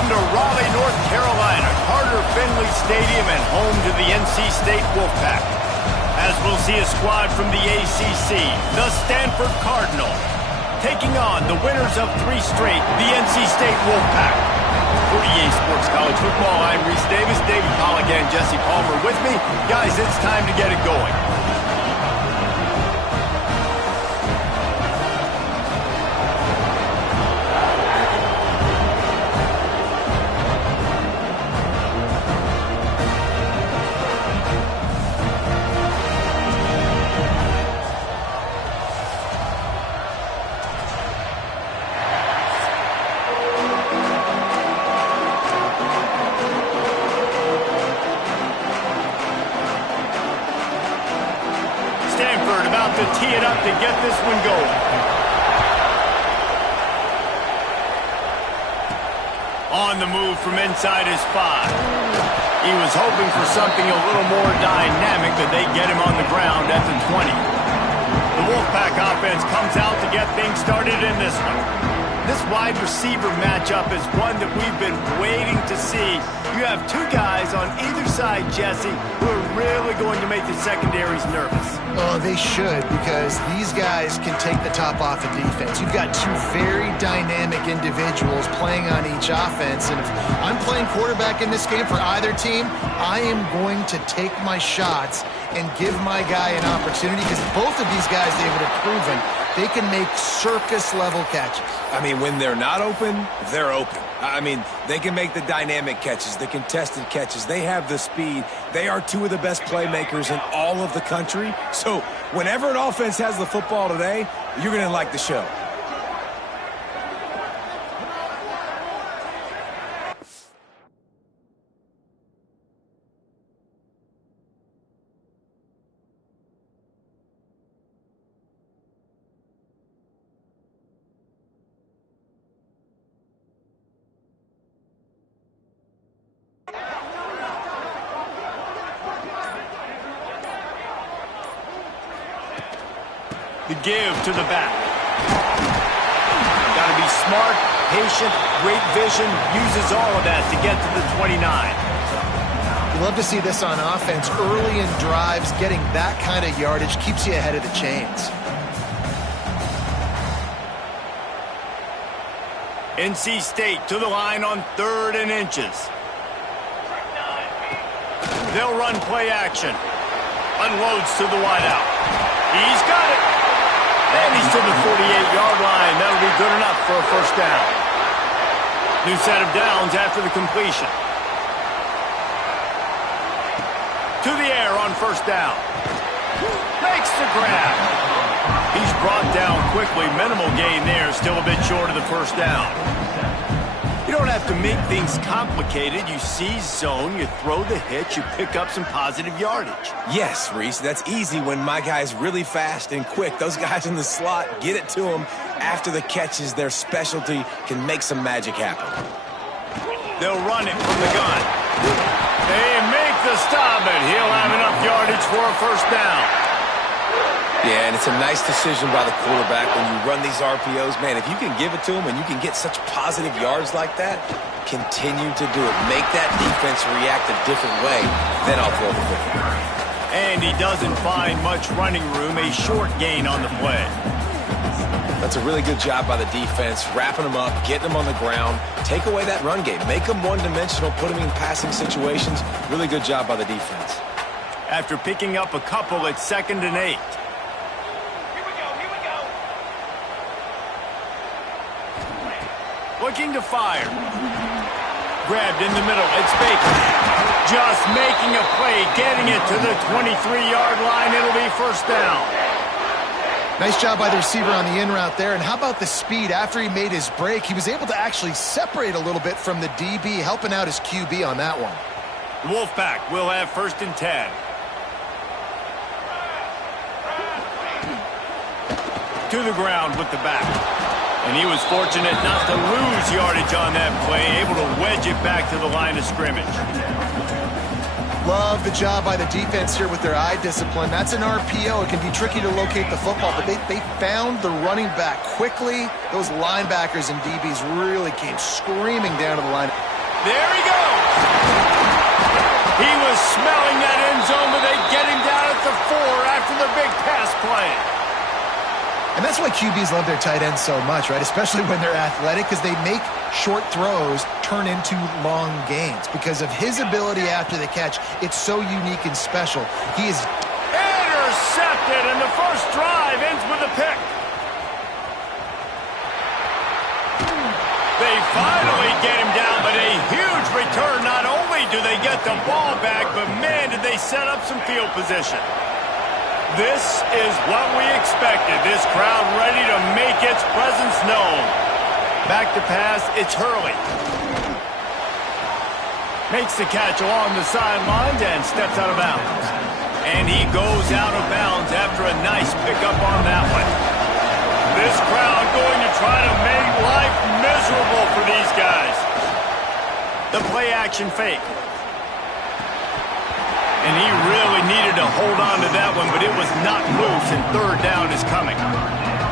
Welcome to Raleigh, North Carolina, Carter Finley Stadium, and home to the NC State Wolfpack. As we'll see a squad from the ACC, the Stanford Cardinal, taking on the winners of 3 straight, the NC State Wolfpack. For EA Sports College Football, I'm Reese Davis, David Pollack, and Jesse Palmer with me. Guys, it's time to get it going. Stanford about to tee it up to get this one going. On the move from inside his 5. He was hoping for something a little more dynamic, but they get him on the ground at the 20. The Wolfpack offense comes out to get things started in this one. This wide receiver matchup is one that we've been waiting to see. You have 2 guys on either side, Jesse, who are really going to make the secondaries nervous. Oh, they should, because these guys can take the top off of defense. You've got 2 very dynamic individuals playing on each offense, and if I'm playing quarterback in this game for either team, I am going to take my shots and give my guy an opportunity, because both of these guys, David, have proven they can make circus-level catches. I mean, when they're not open, they're open. I mean, they can make the dynamic catches, the contested catches. They have the speed. They are 2 of the best playmakers in all of the country. So whenever an offense has the football today, you're going to like the show. The give to the back. Got to be smart, patient, great vision, uses all of that to get to the 29. You love to see this on offense. Early in drives, getting that kind of yardage keeps you ahead of the chains. NC State to the line on 3rd and inches. They'll run play action. Unloads to the wideout. He's got it. And he's to the 48-yard line. That'll be good enough for a first down. New set of downs after the completion. To the air on first down. Makes the grab. He's brought down quickly. Minimal gain there. Still a bit short of the first down. You don't have to make things complicated. You seize zone, you throw the hitch, you pick up some positive yardage. Yes, Reese, that's easy when my guy's really fast and quick. Those guys in the slot, get it to them after the catch is their specialty, can make some magic happen. They'll run it from the gun. They make the stop, and he'll have enough yardage for a first down. Yeah, and it's a nice decision by the quarterback when you run these RPOs. Man, if you can give it to them and you can get such positive yards like that, continue to do it. Make that defense react a different way, then I'll throw the football. And he doesn't find much running room, a short gain on the play. That's a really good job by the defense, wrapping them up, getting them on the ground, take away that run game, make them one-dimensional, put them in passing situations. Really good job by the defense. After picking up a couple, it's 2nd and 8. Looking to fire. Grabbed in the middle. It's Baker. Just making a play, getting it to the 23-yard line. It'll be first down. Nice job by the receiver on the in route there. And how about the speed? After he made his break, he was able to actually separate a little bit from the DB, helping out his QB on that one. The Wolfpack will have 1st and 10. To the ground with the back. And he was fortunate not to lose yardage on that play, able to wedge it back to the line of scrimmage. Love the job by the defense here with their eye discipline. That's an RPO. It can be tricky to locate the football, but they found the running back quickly. Those linebackers and DBs really came screaming down to the line. There he goes. He was smelling that end zone, but they get him down at the 4 after the big pass play. And that's why QBs love their tight ends so much, right? Especially when they're athletic, because they make short throws turn into long gains. Because of his ability after the catch, it's so unique and special. He is intercepted, and the first drive ends with a pick. They finally get him down, but a huge return. Not only do they get the ball back, but man, did they set up some field position. This is what we expected. This crowd ready to make its presence known. Back to pass, it's Hurley. Makes the catch along the sidelines and steps out of bounds. And he goes out of bounds after a nice pickup on that one. This crowd going to try to make life miserable for these guys. The play action fake. And he really needed to hold on to that one, but it was not loose, and third down is coming.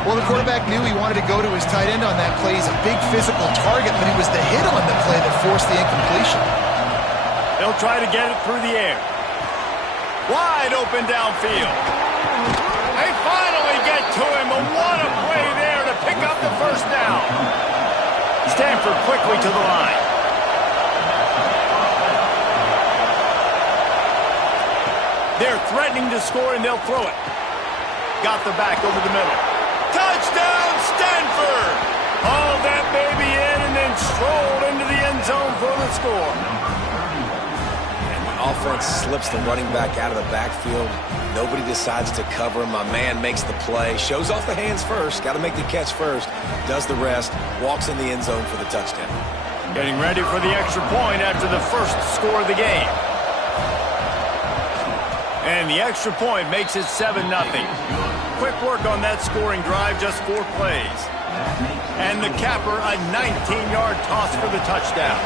Well, the quarterback knew he wanted to go to his tight end on that play. He's a big physical target, but it was the hit on the play that forced the incompletion. They'll try to get it through the air. Wide open downfield. They finally get to him, but what a play there to pick up the first down. Stanford quickly to the line. They're threatening to score, and they'll throw it. Got the back over the middle. Touchdown, Stanford! Hauled that baby in and then strolled into the end zone for the score. And the offense slips the running back out of the backfield. Nobody decides to cover him. My man makes the play. Shows off the hands first. Got to make the catch first. Does the rest. Walks in the end zone for the touchdown. Getting ready for the extra point after the first score of the game. And the extra point makes it 7-0. Quick work on that scoring drive, just 4 plays. And the capper, a 19-yard toss for the touchdown.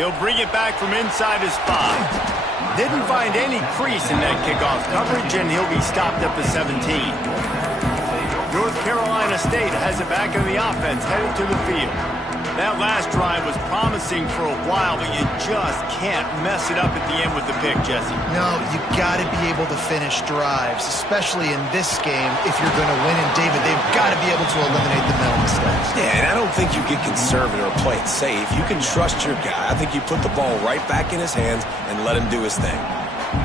He'll bring it back from inside his 5. Didn't find any crease in that kickoff coverage, and he'll be stopped up to 17. North Carolina State has it back in the offense, headed to the field. That last drive was promising for a while, but you just can't mess it up at the end with the pick, Jesse. No, you got to be able to finish drives, especially in this game. If you're going to win, and David, they've got to be able to eliminate the mental mistakes. Yeah, and I don't think you get conservative or play it safe. You can trust your guy. I think you put the ball right back in his hands and let him do his thing.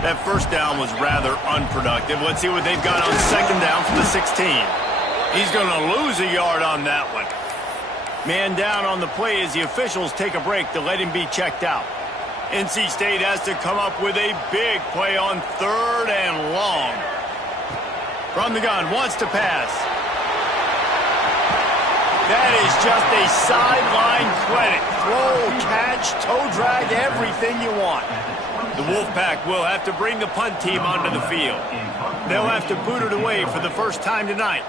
That first down was rather unproductive. Let's see what they've got on second down from the 16. He's going to lose a yard on that one. Man down on the play as the officials take a break to let him be checked out. NC State has to come up with a big play on third and long. From the gun, wants to pass. That is just a sideline credit. Throw, catch, toe drag, everything you want. The Wolfpack will have to bring the punt team onto the field. They'll have to boot it away for the first time tonight.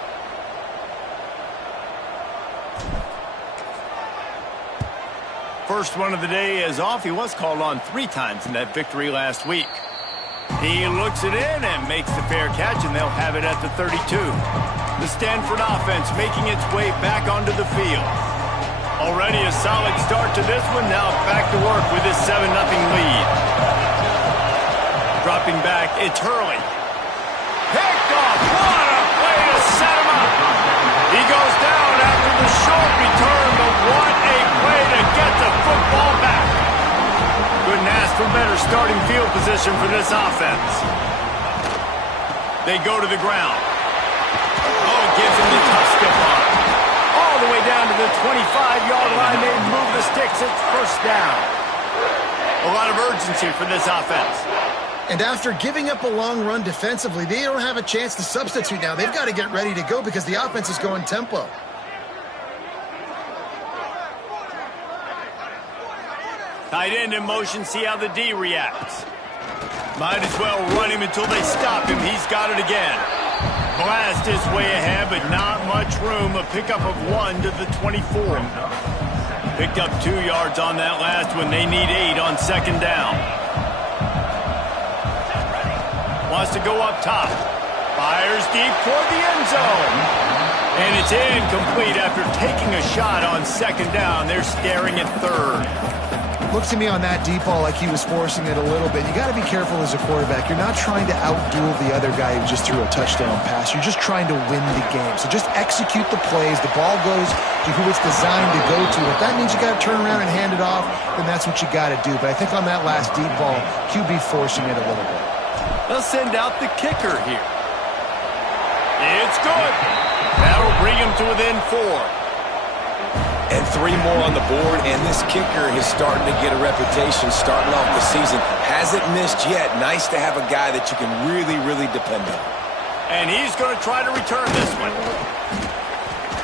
First one of the day is off. He was called on 3 times in that victory last week. He looks it in and makes the fair catch, and they'll have it at the 32. The Stanford offense making its way back onto the field. Already a solid start to this one. Now back to work with this 7-0 lead. Dropping back, it's Hurley. Picked off. What a play to set him up. He goes down after the short return, but what a play to get the football back. Couldn't ask for better starting field position for this offense. They go to the ground. Oh, gives him the tough stiff arm. All the way down to the 25-yard line. They move the sticks. It's first down. A lot of urgency for this offense. And after giving up a long run defensively, they don't have a chance to substitute now. They've got to get ready to go because the offense is going tempo. Tight end in motion, see how the D reacts. Might as well run him until they stop him. He's got it again. Blast his way ahead, but not much room. A pickup of 1 to the 24. Picked up 2 yards on that last one. They need 8 on second down. Wants to go up top. Fires deep toward the end zone. And it's incomplete after taking a shot on second down. They're staring at third. Looks to me on that deep ball like he was forcing it a little bit. You got to be careful as a quarterback. You're not trying to outduel the other guy who just threw a touchdown pass. You're just trying to win the game. So just execute the plays. The ball goes to who it's designed to go to. If that means you got to turn around and hand it off, then that's what you got to do. But I think on that last deep ball, QB forcing it a little bit. They'll send out the kicker here. It's good. That'll bring him to within 4. And 3 more on the board, and this kicker is starting to get a reputation starting off the season. Hasn't missed yet. Nice to have a guy that you can really, really depend on. And he's going to try to return this one.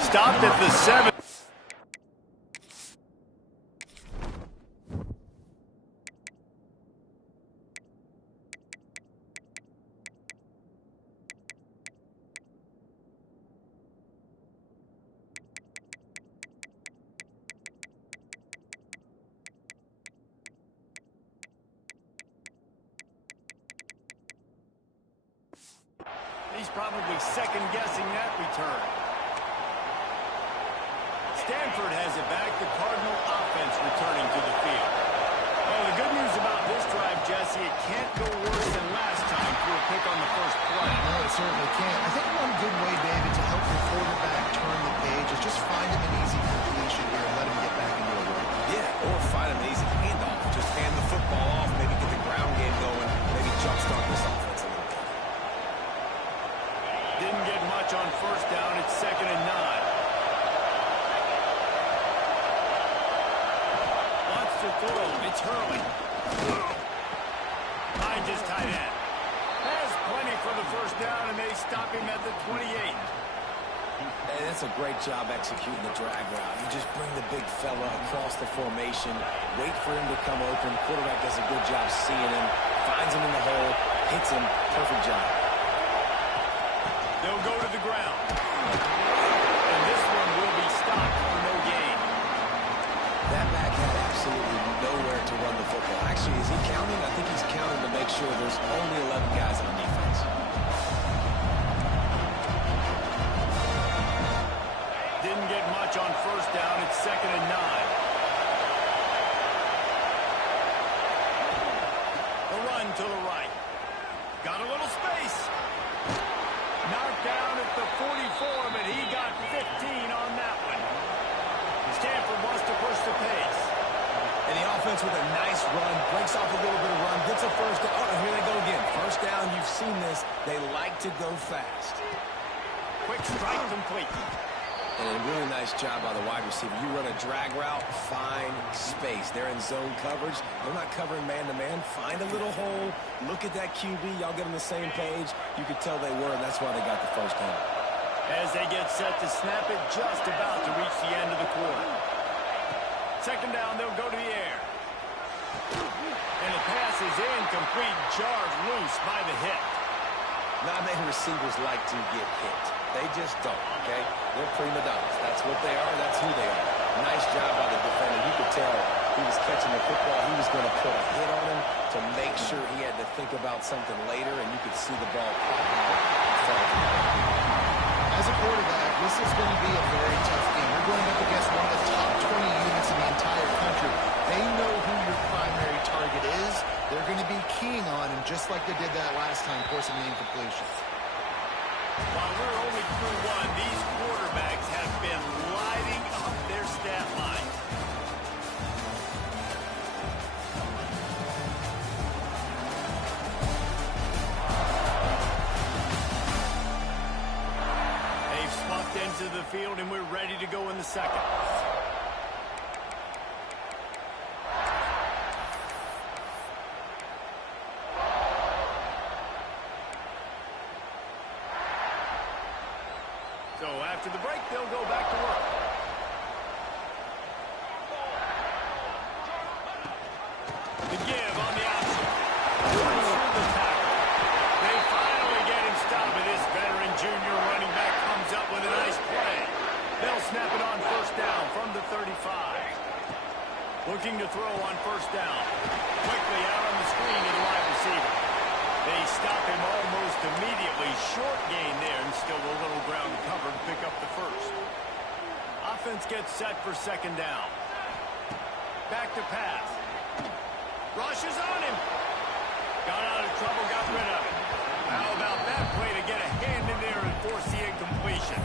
Stopped at the 7. He's probably second-guessing that return. Stanford has it back. The Cardinal offense returning to the field. Well, the good news about this drive, Jesse, it can't go worse than last time through a pick on the first play. No, it certainly can't. I think one good way, David, to help your quarterback turn the page is just find him an easy completion here and let him get back into a rhythm. Yeah, or find an easy handoff. Just hand the football off, maybe get the ground game going, maybe jumpstart this offense a little bit. Didn't get much on first down. It's 2nd and 9. Wants to throw. It's Hurley. Finds his tight end. Has plenty for the first down, and they stop him at the 28. Hey, that's a great job executing the drag route. You just bring the big fella across the formation, wait for him to come open. Quarterback does a good job seeing him, finds him in the hole, hits him. Perfect job. They'll go to the ground. And this one will be stopped for no gain. That back had absolutely nowhere to run the football. Actually, is he counting? I think he's counting to make sure there's only 11 guys on defense. Didn't get much on first down. It's 2nd and 9. The run to the right. Got a little space. Knocked down at the 44, but he got 15 on that one. Stanford wants to push the pace. And the offense with a nice run, breaks off a little bit of run, gets a first down. Oh, and here they go again. First down, you've seen this. They like to go fast. Quick strike complete. And a really nice job by the wide receiver. You run a drag route, find space. They're in zone coverage. They're not covering man-to-man. Find a little hole. Look at that QB. Y'all get on the same page. You could tell they were, and that's why they got the first down. As they get set to snap it, just about to reach the end of the quarter. 2nd down, they'll go to the air. And the pass is incomplete, jarred loose by the hit. Not many receivers like to get hit. They just don't, okay? They're prima donnas. That's what they are. That's who they are. Nice job by the defender. You could tell he was catching the football. He was going to put a hit on him to make sure he had to think about something later, and you could see the ball popping out in front of him. As a quarterback, this is going to be a very tough game. You're going up against one of the top 20 units in the entire country. They know who your primary target is. They're going to be keying on him just like they did that last time, forcing the incompletion. While we're only through one, these quarterbacks have been lighting up their stat line. They've smucked into the field, and we're ready to go in the second. So after the break, they'll go back to work. The give on the option. Through the tackle. They finally get him stopped, but this veteran junior running back comes up with a nice play. They'll snap it on first down from the 35. Looking to throw on first down. Quickly out on the screen to the wide receiver. They stop him almost immediately. Short gain there and still a little ground covered to pick up the first. Offense gets set for second down. Back to pass. Rushes on him. Got out of trouble, got rid of it. How about that play to get a hand in there and force the incompletion?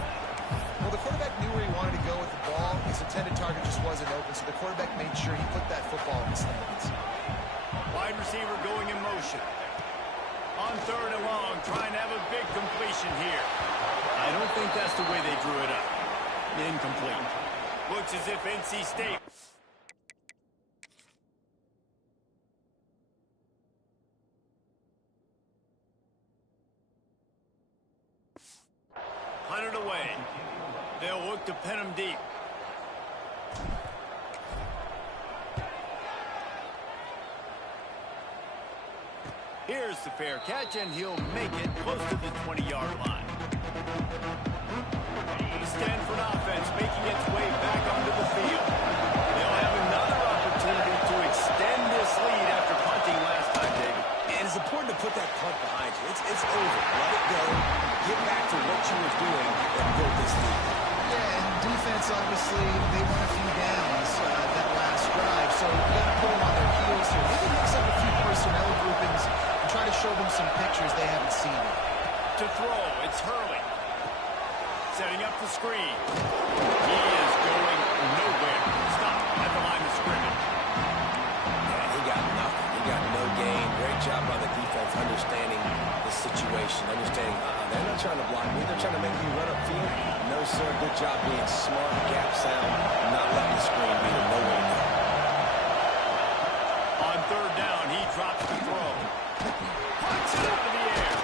Well, the quarterback knew where he wanted to go with the ball. His intended target just wasn't open, so the quarterback made sure he put that football in his hands. Wide receiver going in motion. On third and long, trying to have a big completion here. I don't think that's the way they drew it up. Incomplete. Looks as if NC State... Hunted away. They'll look to pin him deep. Here's the fair catch, and he'll make it close to the 20-yard line. The Stanford offense making its way back onto the field. They'll have another opportunity to extend this lead after punting last time, David. And it's important to put that punt behind you. It's over. Let it go. Get back to what you were doing and build this lead. Yeah, and defense, obviously, they won a few downs that last drive, so you got to put them on their heels here. Maybe mix up a few personnel groupings and try to show them some pictures they haven't seen. To throw, it's Hurley. Setting up the screen. He is going nowhere. Stop at the line of scrimmage. Yeah, he got nothing. He got no gain. Great job by the defense understanding the situation, understanding, they're not trying to block me. They're trying to make me run upfield. No, sir. Good job being smart, gap sound, not letting the screen beat him. Nowhere to go. On third down, he drops the throw. Punts it out of the air.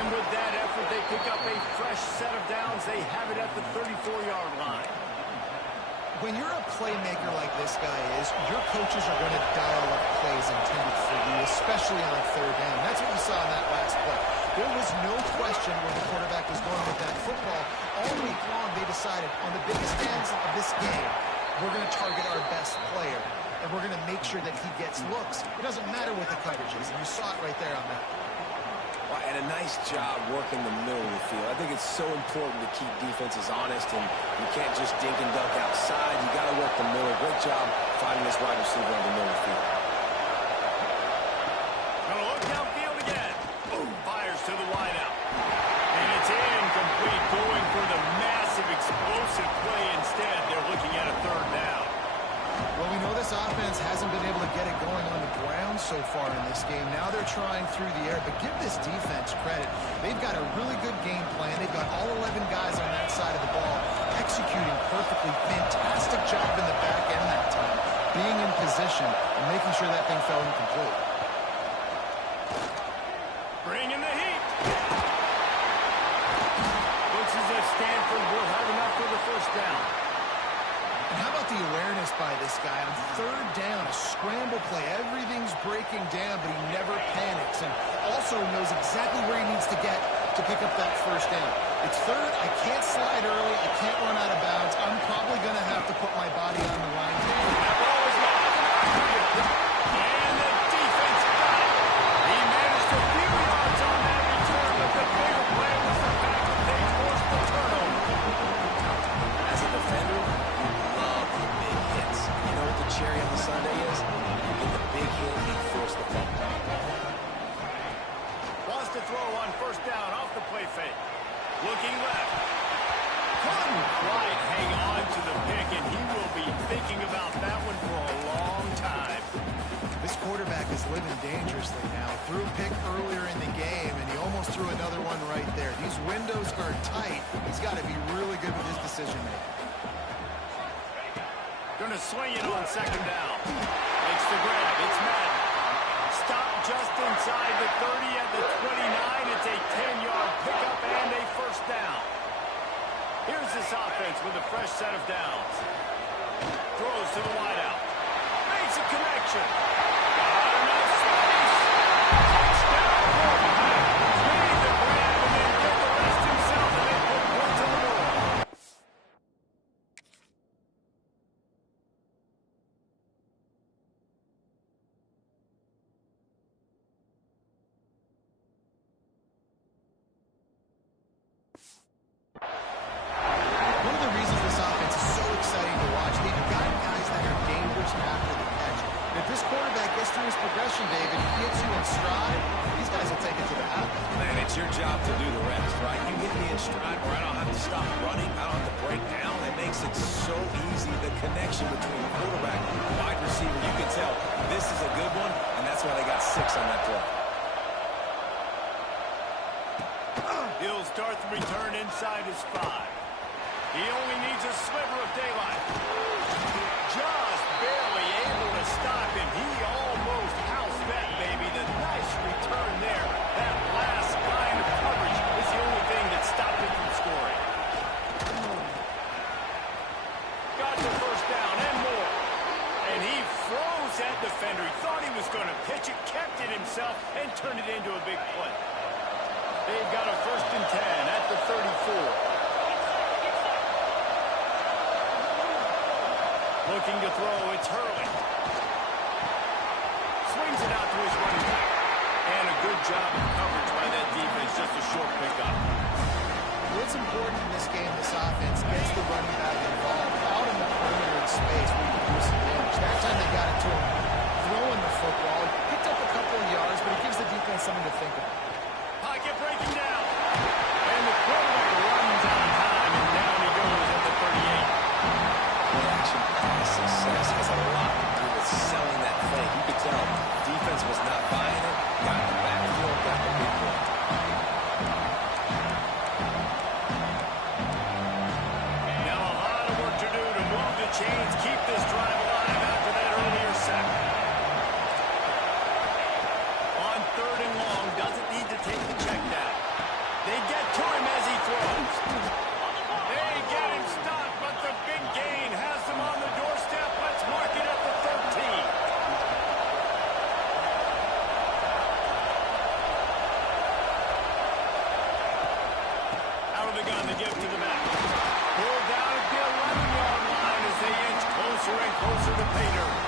And with that effort, they pick up a fresh set of downs. They have it at the 34-yard line. When you're a playmaker like this guy is, your coaches are going to dial up plays intended for you, especially on third down. That's what you saw in that last play. There was no question where the quarterback was going with that football. All week long, they decided on the biggest downs of this game, we're going to target our best player, and we're going to make sure that he gets looks. It doesn't matter what the coverage is, and you saw it right there on that. Well, and a nice job working the middle of the field. I think it's so important to keep defenses honest, and you can't just dink and dunk outside. You got to work the middle. Great job finding this wide receiver on the middle of the field. Gonna look downfield again. Boom, fires to the wideout. And it's incomplete, going for the massive explosive play instead. They're looking at a third down. Well, we know this offense hasn't been able to get it going on the ground so far in this game. Now they're trying through the air, but give this defense credit. They've got a really good game plan. They've got all 11 guys on that side of the ball executing perfectly. Fantastic job in the back end that time, being in position and making sure that thing fell incomplete. Bringing the heat. Looks as if Stanford will have enough for the first down. And how about the awareness by this guy on third down, a scramble play. Everything's breaking down, but he never panics and also knows exactly where he needs to get to pick up that first down. It's third. I can't slide early. I can't run out of bounds. I'm probably going to have to put my body on the line. That ball is not and the defense got it. He managed a few yards on that return, but the bigger play was the fact that they forced the turnover. As a defender, cherry on the Sunday is you get the big hit and force the fumble. Wants to throw on first down off the play fake. Looking left. Couldn't quite hang on to the pick, and he will be thinking about that one for a long time. This quarterback is living dangerously now. Threw a pick earlier in the game, and he almost threw another one right there. These windows are tight. He's got to be really good with his decision-making. Gonna swing it on second down. Makes the grab. It's Madden. Stop just inside the 30 at the 29. It's a 10-yard pickup and a first down. Here's this offense with a fresh set of downs. Throws to the wideout. Makes a connection. Got enough space. Touchdown quarterback. Made the grab and then did the rest himself, and they put points on the board. if this quarterback gets through his progression, David, he gets you in stride, these guys will take it to the house. Man, it's your job to do the rest, right? You get me in stride where I don't have to stop running, I don't have to break down. It makes it so easy, the connection between quarterback and wide receiver. You can tell this is a good one, and that's why they got 6 on that play. He'll start the return inside his 5. He only needs a sliver of daylight. Just barely able to stop him. He almost housed that baby. The nice return there. That last line of coverage is the only thing that stopped him from scoring. Got the first down and more. And he froze that defender. He thought he was going to pitch it, kept it himself, and turned it into a big play. They've got a 1st and 10 at the 34. Looking to throw, it's Hurley. Swings it out to his running back. And a good job of coverage by that defense, just a short pickup. What's important in this game, this offense, gets the running back involved out in the perimeter in space where you can do some damage. That time they got it to him throwing the football. Picked up a couple of yards, but it gives the defense something to think about. Pocket breaking down. And the quarterback runs out of time, and down he goes at the 38. Action pass success has a lot to do with selling that fake. You could tell defense was not buying it. Got the backfield, got the big play. Now a lot of work to do to move the chains, keep this drive alive after that earlier sack. On 3rd and long, doesn't need to take the check down. They get to him as he throws. They get him stopped, but the big gain has them on the doorstep. Let's mark it at the 13. Out of the gun, the give to the back. Pulled down at the 11-yard line as they inch closer and closer to pay dirt.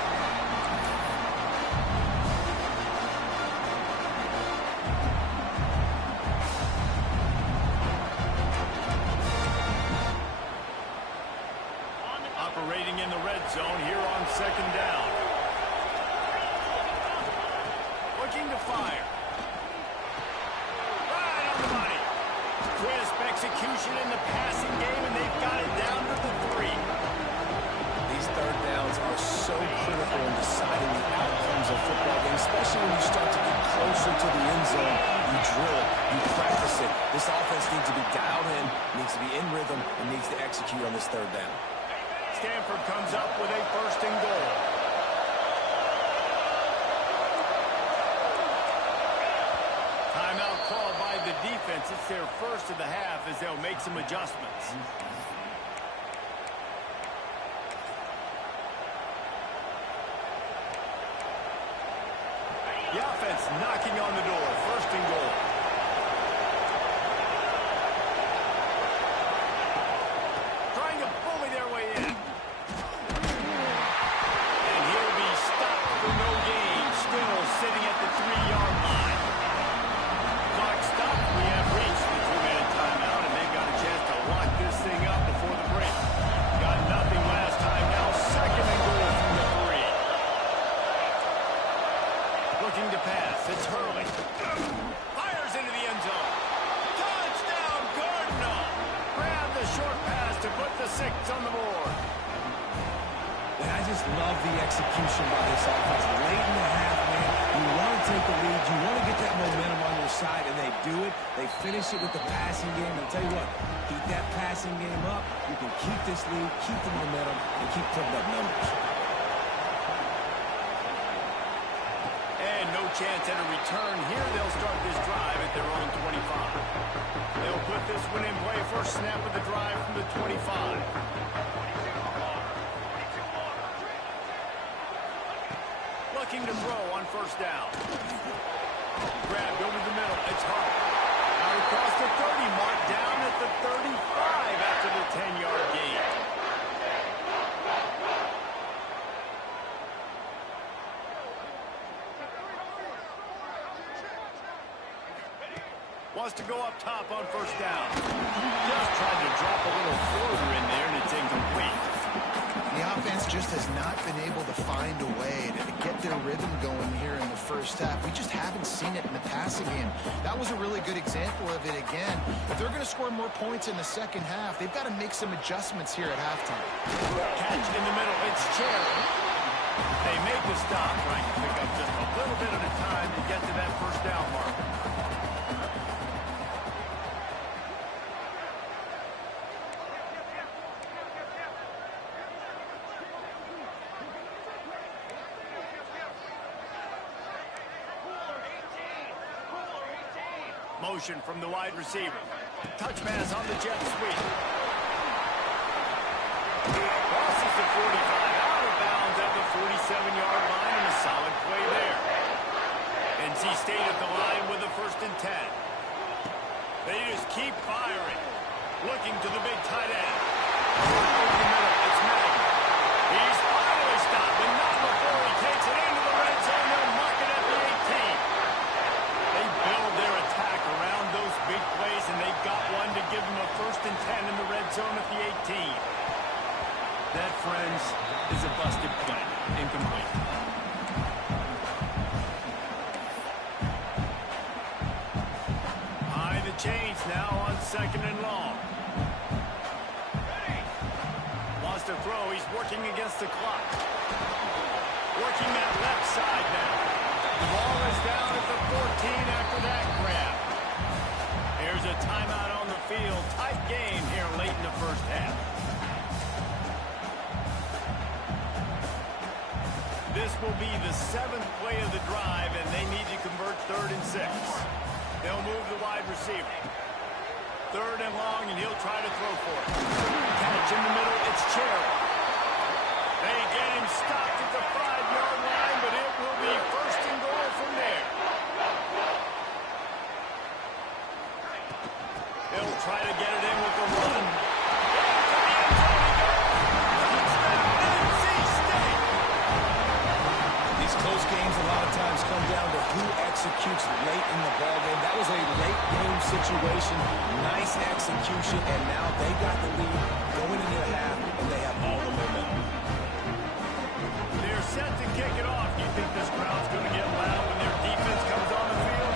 Operating in the red zone here on 2nd down. Looking to fire. Right on the money. Crisp execution in the passing game, and they've got it down to the 3. These 3rd downs are so critical in deciding the outcomes of football games, especially when you start to get closer to the end zone. You drill it, you practice it. This offense needs to be dialed in, needs to be in rhythm, and needs to execute on this 3rd down. Stanford comes up with a 1st and goal. Timeout called by the defense. It's their first of the half as they'll make some adjustments. The offense knocking on the door. 1st and goal. Trying to bully their way in. And he'll be stopped for no gain. Still sitting at the 3-yard line. Clock stopped. We have reached the 2-minute timeout, and they've got a chance to lock this thing up before the break. Got nothing last time. Now 2nd and goal from the 3. Looking to pass. It's Hurley. Fires into the end zone. Touchdown, Gardner. Grab the short pass to put the 6 on the board. And I just love the execution by this offense. Late in the half, man, you want to take the lead. You want to get that momentum on your side, and they do it. They finish it with the passing game. And I'll tell you what, keep that passing game up. You can keep this lead, keep the momentum, and keep putting up numbers. And no chance at a return here. They'll start this drive at their own 25. They'll put this one in play. First snap of the drive from the 25. Looking to throw on 1st down. Grabbed over the middle. It's Hart. Out across the 30. Marked down at the 35 after the 10-yard gain. Wants to go up top on 1st down. Just tried to drop a little floater in there, and it's incomplete. The offense just has not been able to find a way to get their rhythm going here in the first half. We just haven't seen it in the passing game. That was a really good example of it again. If they're going to score more points in the second half, they've got to make some adjustments here at halftime. Catch in the middle. It's Cherry. They made the stop, trying to pick up just a little bit at a time to get to that first down mark. Motion from the wide receiver. Touch pass on the jet sweep. Crosses the 45, out of bounds at the 47-yard line, and a solid play there. NC State at the line with a 1st and 10. They just keep firing. Looking to the big tight end. Over the middle, it's Mack. He's finally stopped, but not before he takes it into the red zone. They'll mark it at the 18. They build their attack around those big plays, and they got one to give them a 1st and 10 in the red zone at the 18. That, friends, is a busted play. Incomplete. High the chains now on 2nd and long. Wants to throw. He's working against the clock. Working that left side now. The ball is down at the 14 after that grab. Here's a timeout on the field. Tight game here late in the first half. This will be the 7th play of the drive, and they need to convert 3rd and 6. They'll move the wide receiver. 3rd and long, and he'll try to throw for it. Catch in the middle, it's Cherry. They get him stopped at the 5-yard line, but it will be 1st and goal from there. He'll try to get it in with the run. Close games a lot of times come down to who executes late in the ballgame. That was a late game situation. Nice execution, and now they got the lead going into the half, and they have all the momentum. They're set to kick it off. Do you think this crowd's going to get loud when their defense comes on the field?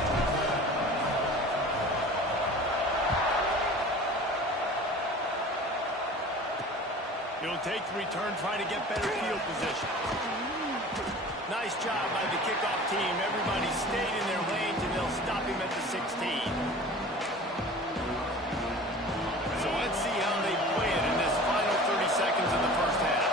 He'll take the return, try to get better field position. Nice job by the kickoff team. Everybody stayed in their lanes, and they'll stop him at the 16. So let's see how they play it in this final 30 seconds of the first half.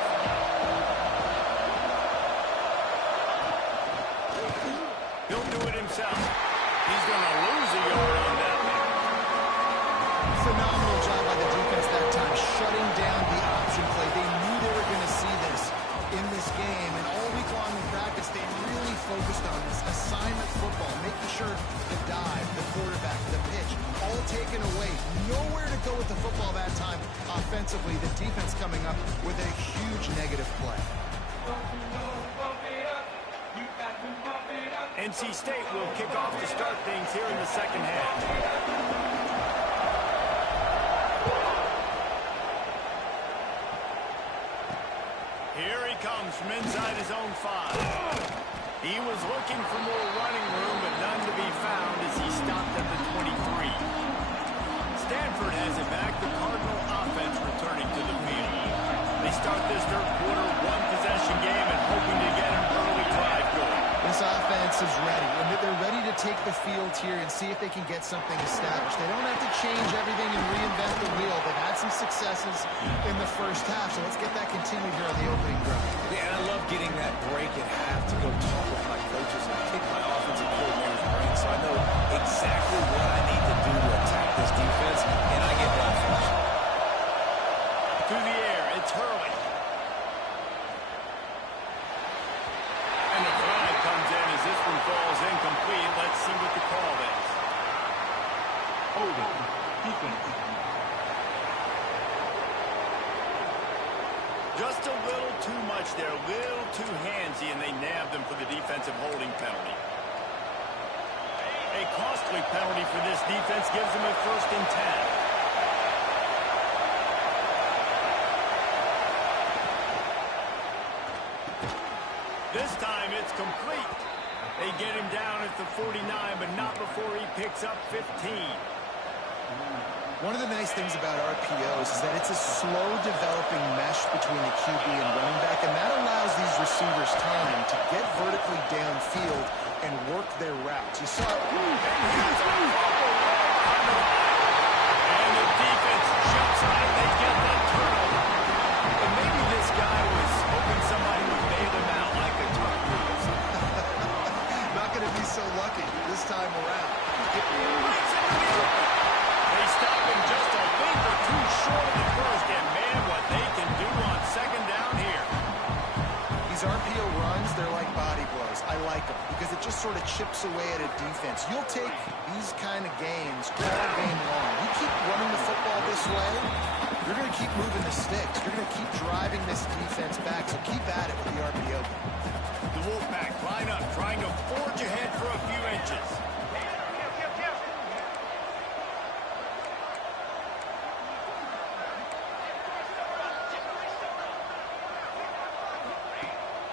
He'll do it himself. He's going to lose a yard on that one. Phenomenal job by the defense that time, shutting down the option play. They knew they were going to see this in this game, and all week long in practice, they really focused on this assignment football, making sure the dive, the quarterback, the pitch, all taken away. Nowhere to go with the football that time offensively. The defense coming up with a huge negative play. NC State will kick off to start things here in the second half. Here he comes from inside his own 5. He was looking for more running room, but none to be found as he stopped at the 23. Stanford has it back. The Cardinal offense returning to the field. They start this third quarter one-possession game and hoping to get an early drive going. This offense is ready, and they're ready to take the field here and see if they can get something established. They don't have to change everything and reinvent the wheel. They've had some successes in the first half, so let's get that continued here on the opening drive. Yeah, and I love getting that break at half to go talk with my coaches and pick my offensive coordinator's brain, so I know exactly what I need to do to attack this defense, and I get that first. Through the air, it's Hurley. And the flag comes in as this one falls incomplete. Let's see what the call is. Holding. Defense. Just a little too much there, a little too handsy, and they nabbed him for the defensive holding penalty. A costly penalty for this defense gives them a 1st and 10. complete. They get him down at the 49, but not before he picks up 15. One of the nice things about RPOs is that it's a slow-developing mesh between the QB and running back, and that allows these receivers time to get vertically downfield and work their routes. You saw it. And the defense jumps on it. They get that turnover. But maybe this guy was hoping somebody would bail him out like a torpedo. Not going to be so lucky this time around. They stop him just a length or two short of the first, and man, what they can do on second down here. These RPO runs, they're like body blows. I like them because it just sort of chips away at a defense. You'll take these kind of games all game long. You keep running the football this way, you're going to keep moving the sticks. You're going to keep driving this defense back, so keep at it with the RPO. The Wolfpack line up, trying to forge ahead for a few inches.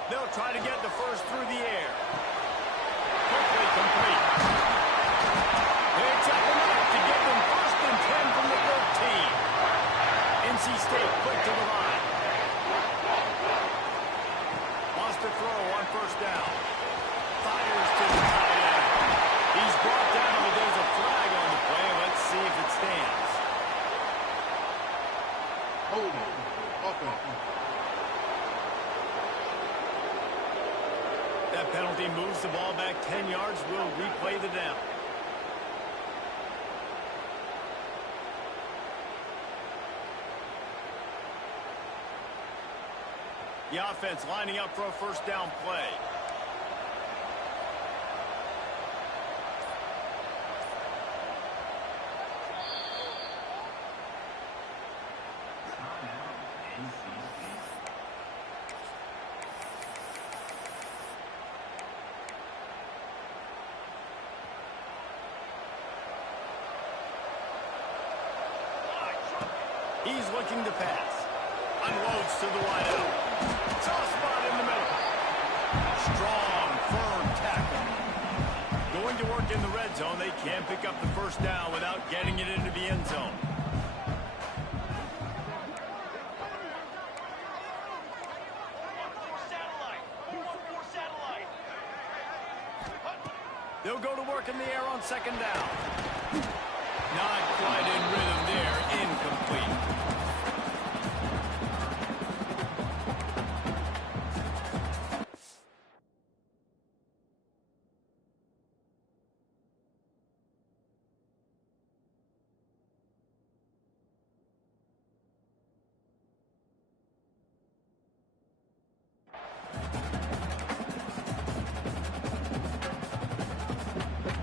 They'll try to get the first through the air. Quickly complete. Picks up enough to get them first and 10 from the 13. NC State quick to the line. Wants to throw on first down. Fires to the tight end. He's brought down, but there's a flag on the play. Let's see if it stands. That penalty moves the ball back 10 yards. We'll replay the down. The offense lining up for a first down play. He's looking to pass. Unloads to the wideout. Soft spot in the middle. Strong, firm tackle. Going to work in the red zone. They can't pick up the first down without getting it into the end zone. They'll go to work in the air on second down. Not quite in rhythm there. Incomplete.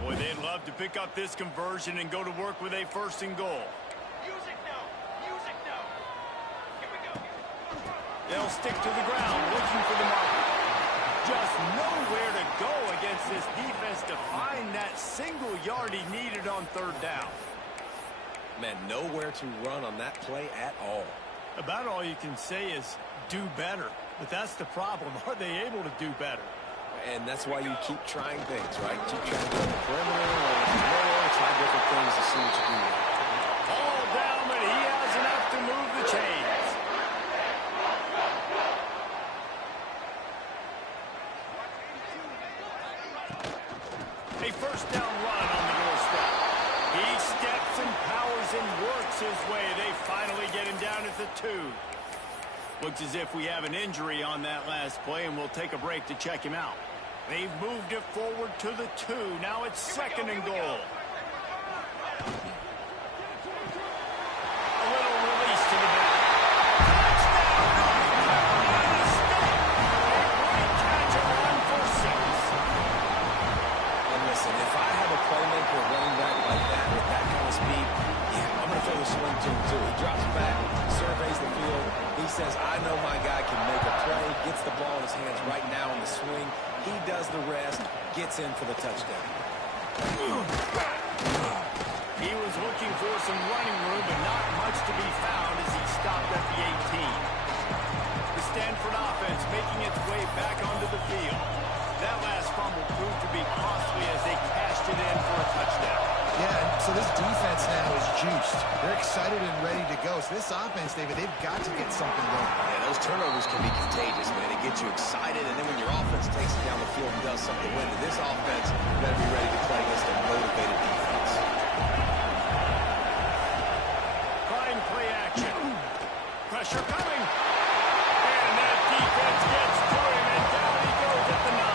Boy, they'd love to pick up this conversion and go to work with a first and goal. Music now! Music now! Here we go! They'll stick to the ground, looking for the marker. Just nowhere to go against this defense to find that single yard he needed on third down. Man, nowhere to run on that play at all. About all you can say is do better. But that's the problem. Are they able to do better? And that's why you keep trying things, right? Keep trying to go on the perimeter, or the middle, try different things to see what you can do. All down, but he has enough to move the chains. A first down run on the doorstep. He steps and powers and works his way. They finally get him down at the 2. Looks as if we have an injury on that last play, and we'll take a break to check him out. They've moved it forward to the 2. Now it's second and goal. A little release to the back. Touchdown! And a stop! A great catch, a run for 6. And listen, if I have a playmaker running back like that with that kind of speed, yeah, I'm going to throw the swing to him too. He drops back, surveys the field. He says, I know my guy can make a play, gets the ball in his hands right now on the swing. He does the rest, gets in for the touchdown. He was looking for some running room, but not much to be found as he stopped at the 18. The Stanford offense making its way back onto the field. That last fumble proved to be costly as they cashed it in for a touchdown. Yeah, and so this defense now is juiced. They're excited and ready to go. So this offense, David, they've got to get something going. Yeah, those turnovers can be contagious, man. They get you excited, and then when your offense takes it down the field and does something with it, this offense better be ready to play against a motivated defense. Trying play action. Pressure coming. And that defense gets to him, and down he goes at the 9.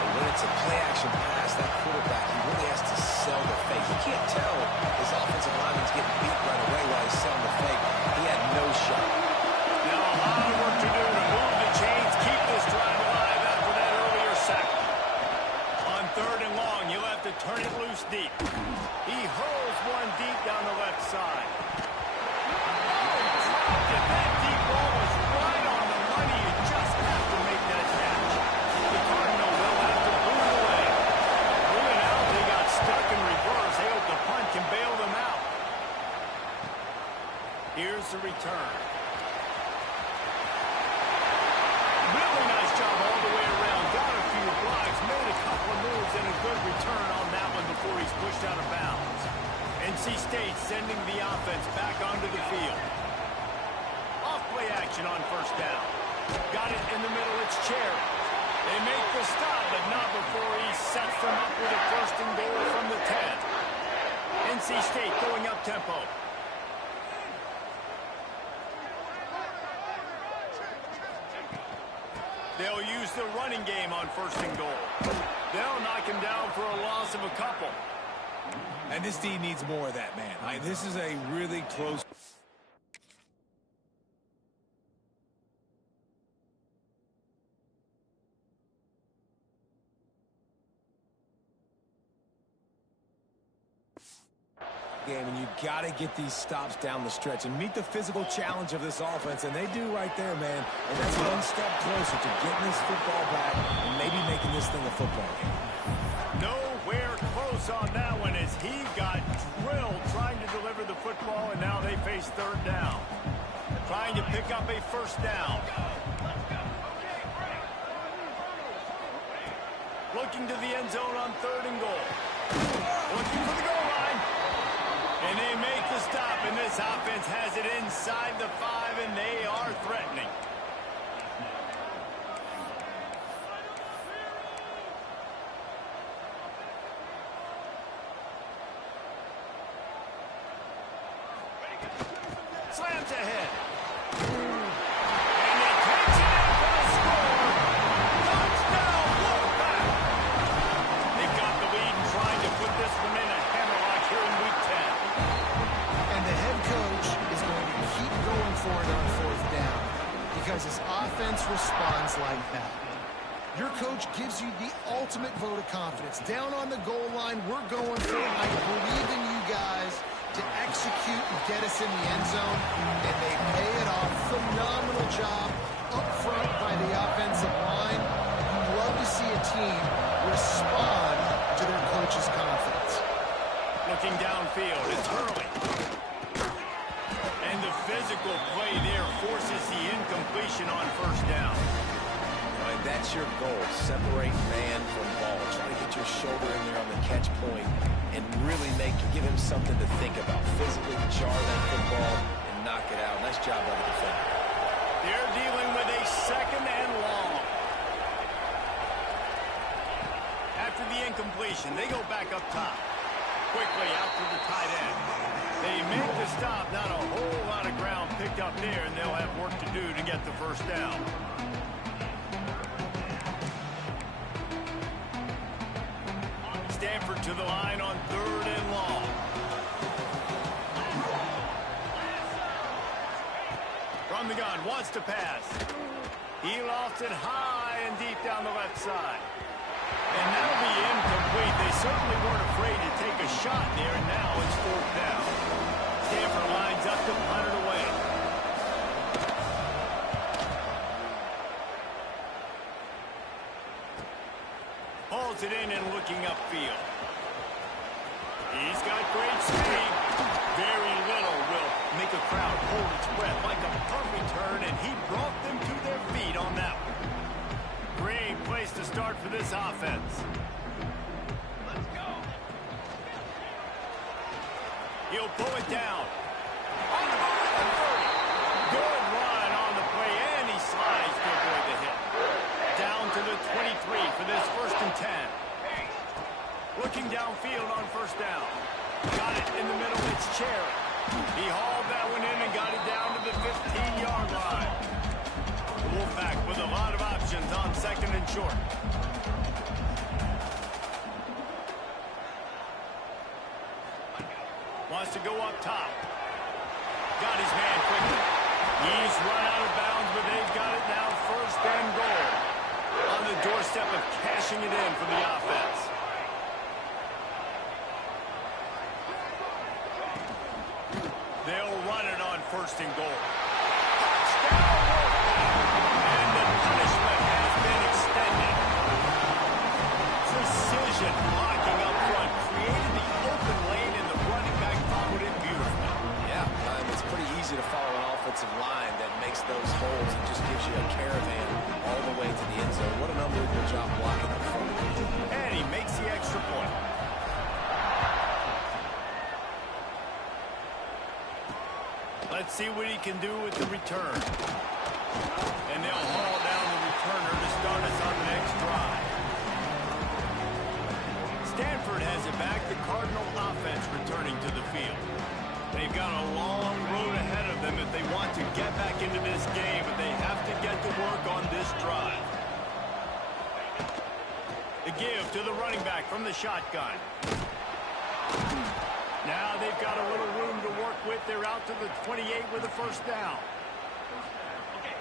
And when it's a play-action pass, that quarterback, he really has to sell the fake. He can't tell his offensive lineman's getting beat right away while he's selling the fake. He had no shot. Now a lot of work to do to move the chains, keep this drive alive after that earlier sack. On 3rd and long, you'll have to turn it loose deep. He hurls one deep down the left side. That deep ball was right on the money. You just have to make that catch. The Cardinals will have to boot it away. Moving out, they got stuck in reverse. They hope the punt can bail them out. Here's the return. Really nice job all the way around. Got a few blocks, made a couple of moves, and a good return on that one before he's pushed out of bounds. NC State sending the offense back onto the field. Play action on 1st down. Got it in the middle, it's Cherry. They make the stop, but not before he sets them up with a 1st and goal from the 10. NC State going up tempo. They'll use the running game on 1st and goal. They'll knock him down for a loss of a couple. And this team needs more of that, man. This is a really close game, and you got to get these stops down the stretch and meet the physical challenge of this offense, and they do right there, man. And that's one step closer to getting this football back and maybe making this thing a football game. Nowhere close on that one as he got drilled trying to deliver the football, and now they face 3rd down. Trying to pick up a 1st down. Looking to the end zone on 3rd and goal. Looking for the goal line. And they make the stop, and this offense has it inside the 5, and they are threatening. Slams ahead. And he takes it in for the score. Touchdown, Wolfpack. They've got the lead and trying to put this one in a hammerlock here in Week 10. And the head coach is going to keep going for it on 4th down because his offense responds like that. Your coach gives you the ultimate vote of confidence. Down on the goal line, we're going for it. I believe in you guys to execute and get us in the end zone, and they pay it off. Phenomenal job up front by the offensive line. You love to see a team respond to their coach's confidence. Looking downfield, it's Hurley. And the physical play there forces the incompletion on 1st down. Right, that's your goal. Separate man from ball. Try to get your shoulder in there on the catch point and really give him something to think about. Physically jar that football and knock it out. Nice job by the defender. They're dealing with a 2nd and long. After the incompletion, they go back up top. Quickly out to the tight end. They make the stop. Not a whole lot of ground picked up there, and they'll have work to do to get the 1st down. Stanford to the line on 3rd and long. From the gun, wants to pass. He lost it high and deep down the left side. And that'll be incomplete. They certainly weren't afraid to take a shot there, and now it's 4th down. Stanford lines up to punt it away. Hauls it in and looking upfield. He's got great speed. Very little will make a crowd hold its breath like a punt return, and he brought them to their feet on that one. Great place place to start for this offense. Let's go. He'll pull it down. On the move at the 30. Good run on the play, and he slides to avoid the hit. Down to the 23 for this 1st and 10. Looking downfield on 1st down. Got it in the middle. It's Cherry. He hauled that one in and got it down to the 15-yard line. The Wolfpack with a lot of options on 2nd and short. Wants to go up top. Got his man quickly. He's run out of bounds, but they've got it now 1st and goal. On the doorstep of cashing it in for the offense. They'll run it on 1st and goal. Touchdown, Wolfpack! And the punishment has been extended. Precision blocking up front created the open lane, and the running back followed it beautifully. Yeah, it's pretty easy to follow an offensive line that makes those holes and just gives you a caravan all the way to the end zone. What an unbelievable job blocking up front. And he makes the extra point. Let's see what he can do with the return. And they'll haul down the returner to start us on the next drive. Stanford has it back, the Cardinal offense returning to the field. They've got a long road ahead of them if they want to get back into this game, but they have to get to work on this drive. The give to the running back from the shotgun. Now they've got a little room to work with. They're out to the 28 with a 1st down.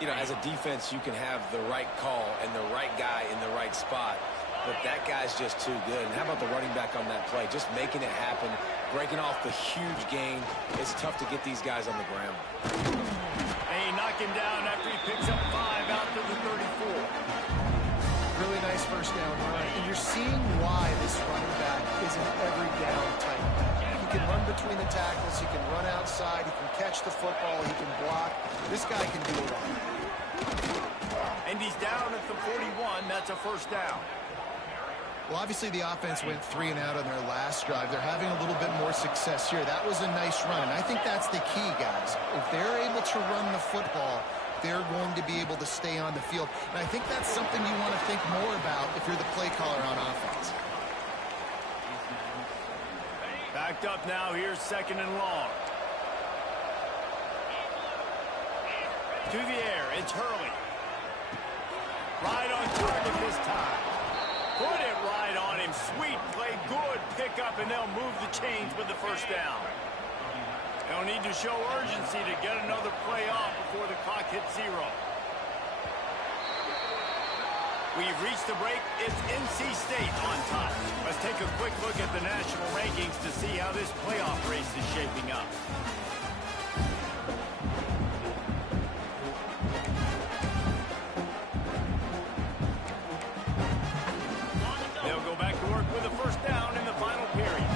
You know, as a defense, you can have the right call and the right guy in the right spot, but that guy's just too good. And how about the running back on that play? Just making it happen, breaking off the huge gain. It's tough to get these guys on the ground. And he knocked him down after he picks up 5 out to the 34. Really nice 1st down run. And you're seeing why this running back is an every down type. He can run between the tackles. He can run outside. He can catch the football. He can block. This guy can do it all. And he's down at the 41. That's a 1st down. Well, obviously the offense went 3 and out on their last drive. They're having a little bit more success here. That was a nice run, and I think that's the key, guys. If they're able to run the football, they're going to be able to stay on the field. And I think that's something you want to think more about if you're the play caller on offense. Backed up now. Here's 2nd and long. To the air. It's Hurley. Right on target this time. Put it right on him. Sweet play. Good pickup, and they'll move the chains with the 1st down. They'll need to show urgency to get another play off before the clock hits 0. We've reached the break. It's NC State on top. Let's take a quick look at the national rankings to see how this playoff race is shaping up. They'll go back to work with a 1st down in the final period.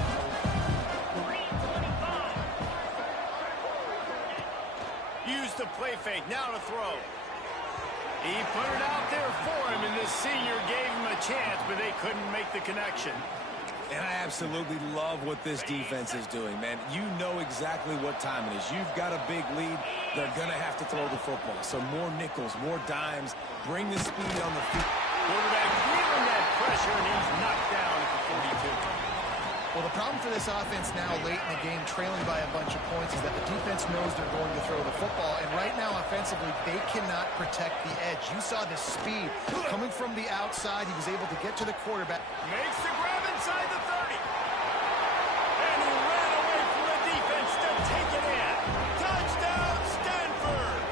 3:25. Use the play fake. Now to throw. He put it out there for him, and this senior gave him a chance, but they couldn't make the connection. And I absolutely love what this defense is doing, man. You know exactly what time it is. You've got a big lead. They're going to have to throw the football. So more nickels, more dimes. Bring the speed on the field. Quarterback feeling that pressure, and he's knocked down at the 42. Well, the problem for this offense now late in the game, trailing by a bunch of points, is that the defense knows they're going to throw the football. And right now, offensively, they cannot protect the edge. You saw the speed coming from the outside. He was able to get to the quarterback. Makes the grab inside the 30. And he ran away from the defense to take it in. Touchdown, Stanford!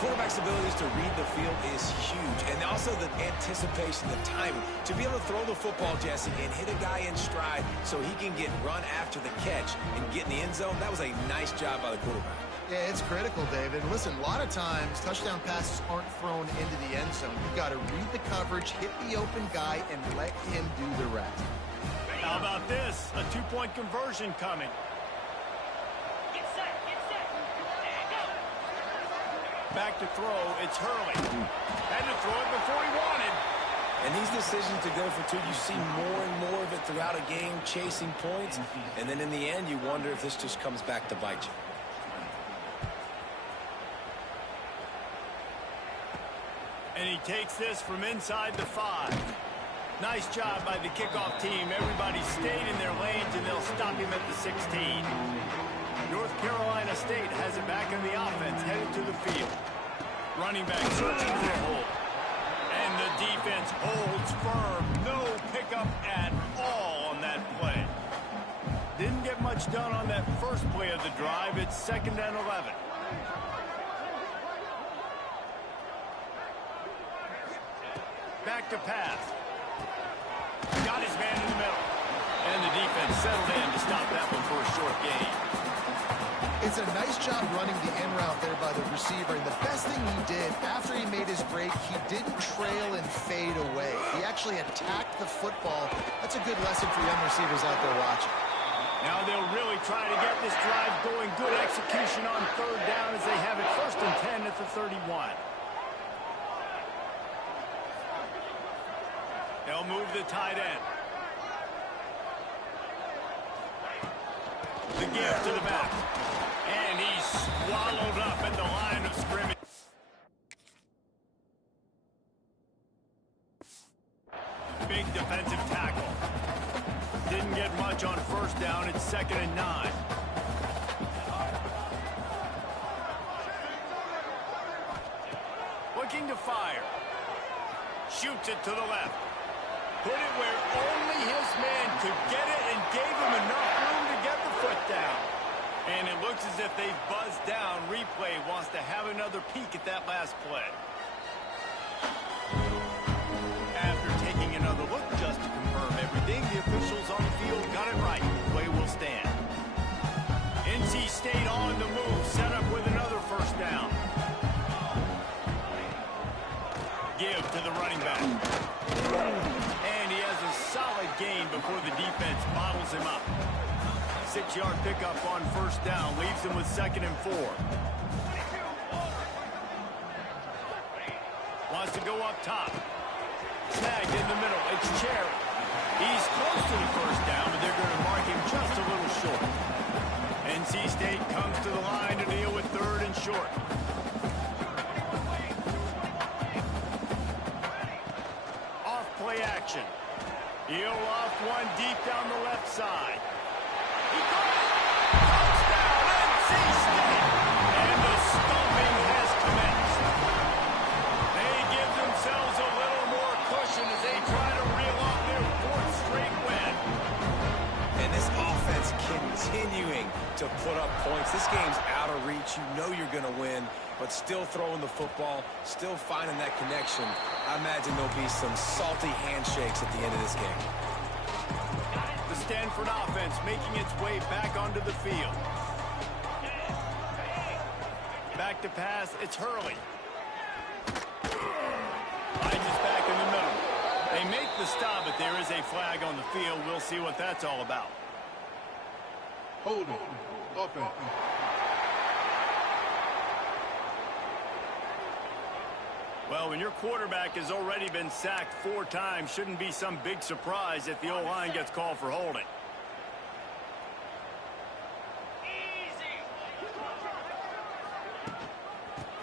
Quarterback's abilities to read the field is huge. And also the anticipation, the timing. To be able to throw the football, Jesse, and hit a guy in stride so he can get run after the catch and get in the end zone, that was a nice job by the quarterback. Yeah, it's critical, David. Listen, a lot of times, touchdown passes aren't thrown into the end zone. You've got to read the coverage, hit the open guy, and let him do the rest. How about this? A 2-point conversion coming. Get set, and go. Back to throw, it's Hurley. Had to throw it before he wanted. And these decisions to go for two, you see more and more of it throughout a game, chasing points. And then in the end, you wonder if this just comes back to bite you. And he takes this from inside the 5. Nice job by the kickoff team. Everybody stayed in their lanes, and they'll stop him at the 16. North Carolina State has it back in the offense, headed to the field. Running back searching for a hole. And the defense holds firm. No pickup at all on that play. Didn't get much done on that first play of the drive. It's 2nd and 11. Back to pass. Got his man in the middle. And the defense settled in to stop that one for a short gain. It's a nice job running the in route there by the receiver. And the best thing he did after he made his break, he didn't trail and fade away. He actually attacked the football. That's a good lesson for young receivers out there watching. Now they'll really try to get this drive going. Good execution on 3rd down as they have it 1st and 10 at the 31. They'll move the tight end. The give to the back. And he's swallowed up at the line of scrimmage. Big defensive tackle. Didn't get much on 1st down. It's 2nd and 9. Looking to fire. Shoots it to the left. Put it where only his man could get it and gave him enough room to get the foot down. And it looks as if they've buzzed down. Replay wants to have another peek at that last play. After taking another look just to confirm everything, the officials on the field got it right. The play will stand. NC State on the move, set up with another 1st down. Give to the running back. And he has a solid gain before the defense bottles him up. 6-yard pickup on 1st down, leaves him with 2nd and 4. Wants to go up top. Snagged in the middle, it's Cherry. He's close to the 1st down, but they're going to mark him just a little short. NC State comes to the line to deal with 3rd and short. Off play action. He'll loft one deep down the left side. He caught it! Touchdown, NC State! And the stomping has commenced. They give themselves a little more cushion as they try to reel off their 4th straight win. And this offense continuing to put up points. This game's out of reach. You know you're going to win, but still throwing the football, still finding that connection. I imagine there'll be some salty handshakes at the end of this game. The Stanford offense making its way back onto the field. Back to pass, it's Hurley. Finds us back in the middle. They make the stop, but there is a flag on the field. We'll see what that's all about. Hold it. Offense. Well, when your quarterback has already been sacked 4 times, shouldn't be some big surprise if the O-line gets called for holding.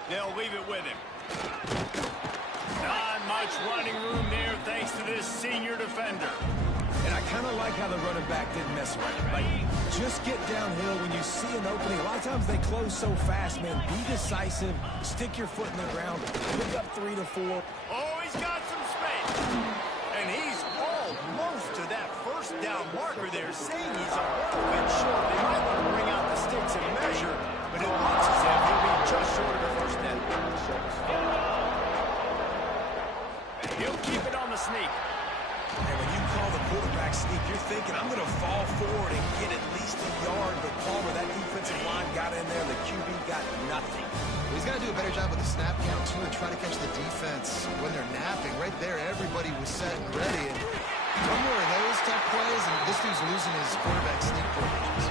They'll leave it with him. Not much running room there thanks to this senior defender. And I kind of like how the running back didn't mess around. Like, just get downhill when you see an opening. A lot of times they close so fast, man. Be decisive. Stick your foot in the ground. Pick up 3 to 4. Oh, he's got some space. And he's almost to that 1st down marker there, saying he's a little bit short. They might want to bring out the sticks and measure, but it looks as if he'll be just short of the 1st down. He'll keep it on the sneak. And when you call the quarterback sneak, you're thinking, I'm going to fall forward and get at least a yard. But Palmer, that defensive line got in there. The QB got nothing. He's got to do a better job with the snap count, too, and try to catch the defense when they're napping. Right there, everybody was set and ready. And one more of those type plays, and this dude's losing his quarterback sneak privileges.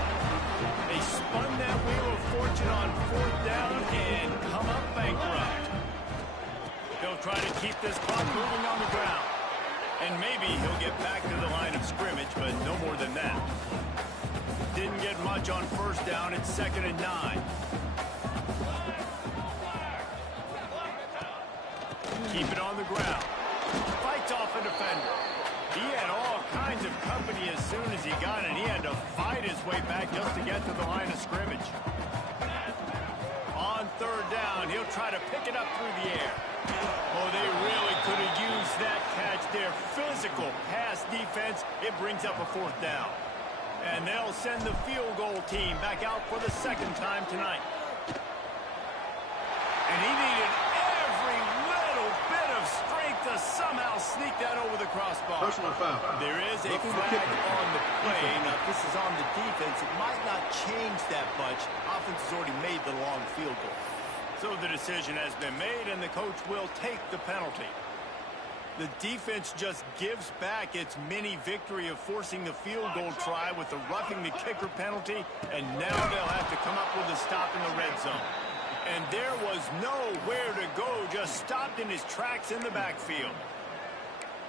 They spun that wheel of fortune on 4th down and come up bankrupt. He'll try to keep this clock moving on the ground. And maybe he'll get back to the line of scrimmage, but no more than that. Didn't get much on first down. It's 2nd and 9. Keep it on the ground. Fights off a defender. He had all kinds of company as soon as he got it. He had to fight his way back just to get to the line of scrimmage. On 3rd down, he'll try to pick it up through the air. Oh, they really could have used that catch there. Physical pass defense. It brings up a 4th down. And they'll send the field goal team back out for the 2nd time tonight. And he needed every little bit of strength to somehow sneak that over the crossbar. Personal foul. There is a flag on the play. Now, if this is on the defense, it might not change that much. Offense has already made the long field goal. So the decision has been made, and the coach will take the penalty. The defense just gives back its mini victory of forcing the field goal try with the roughing the kicker penalty, and now they'll have to come up with a stop in the red zone. And there was nowhere to go, just stopped in his tracks in the backfield.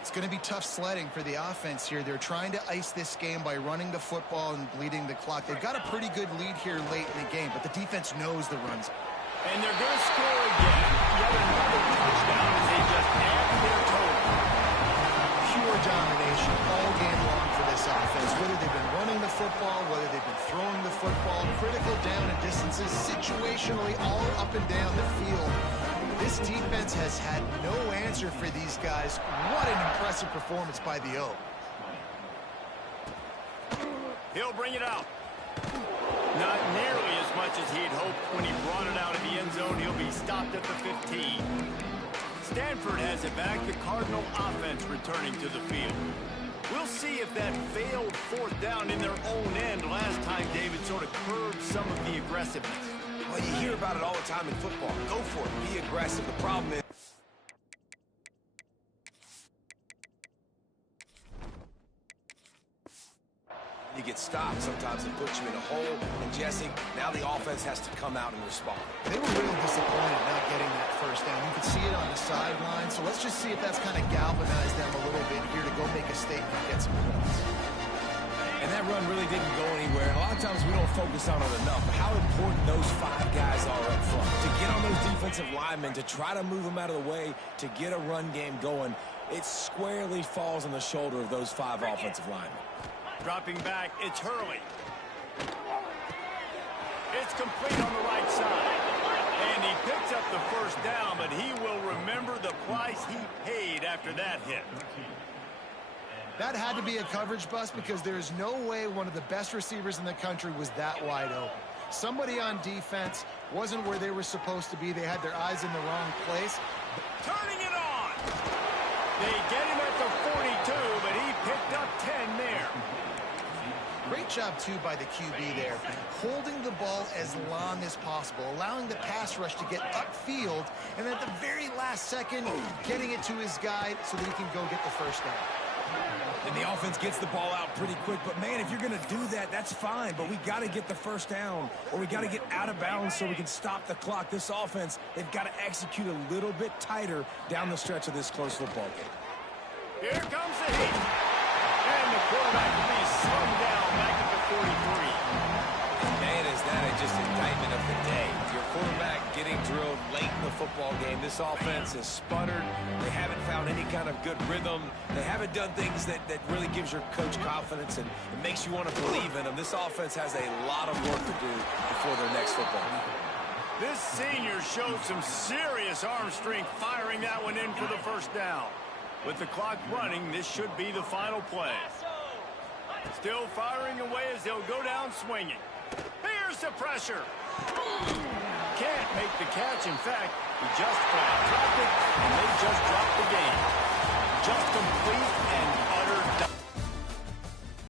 It's going to be tough sledding for the offense here. They're trying to ice this game by running the football and bleeding the clock. They've got a pretty good lead here late in the game, but the defense knows the runs. And they're going to score again. Yet another touchdown as they just add to their total. Pure domination all game long for this offense. Whether they've been running the football, whether they've been throwing the football, critical down and distances, situationally all up and down the field. This defense has had no answer for these guys. What an impressive performance by the O. He'll bring it out. Not nearly as much as he'd hoped when he brought it out of the end zone. He'll be stopped at the 15. Stanford has it back. The Cardinal offense returning to the field. We'll see if that failed 4th down in their own end last time, David, sort of curbed some of the aggressiveness. Well, you hear about it all the time in football. Go for it. Be aggressive. The problem is you get stopped. Sometimes it puts you in a hole. And, Jesse, now the offense has to come out and respond. They were really disappointed not getting that 1st down. You could see it on the sideline. So let's just see if that's kind of galvanized them a little bit here to go make a statement and get some points. And that run really didn't go anywhere. And a lot of times we don't focus on it enough. But how important those 5 guys are up front. To get on those defensive linemen, to try to move them out of the way, to get a run game going, it squarely falls on the shoulder of those 5 offensive linemen. Dropping back, it's Hurley. It's complete on the right side. And he picks up the 1st down, but he will remember the price he paid after that hit. That had to be a coverage bust because there is no way one of the best receivers in the country was that wide open. Somebody on defense wasn't where they were supposed to be. They had their eyes in the wrong place. Turning it on! They get him at the 42, but he picked up 10 there. Great job, too, by the QB there. Holding the ball as long as possible, allowing the pass rush to get upfield, and at the very last second, getting it to his guy so that he can go get the 1st down. And the offense gets the ball out pretty quick. But, man, if you're going to do that, that's fine. But we got to get the 1st down, or we got to get out of bounds so we can stop the clock. This offense, they've got to execute a little bit tighter down the stretch of this close football game. Here comes the heat. And the quarterback will be slung down back at the 43. Man, is that just indictment of the day. Your quarterback getting drilled late in the football game. This offense has sputtered. They haven't found any kind of good rhythm. They haven't done things that really gives your coach confidence and it makes you want to believe in them. This offense has a lot of work to do before their next football game. This senior showed some serious arm strength firing that one in for the 1st down. With the clock running, this should be the final play. Still firing away as they'll go down swinging. Here's the pressure. Can't make the catch. In fact, he just flat dropped it, and they just dropped the game. Just complete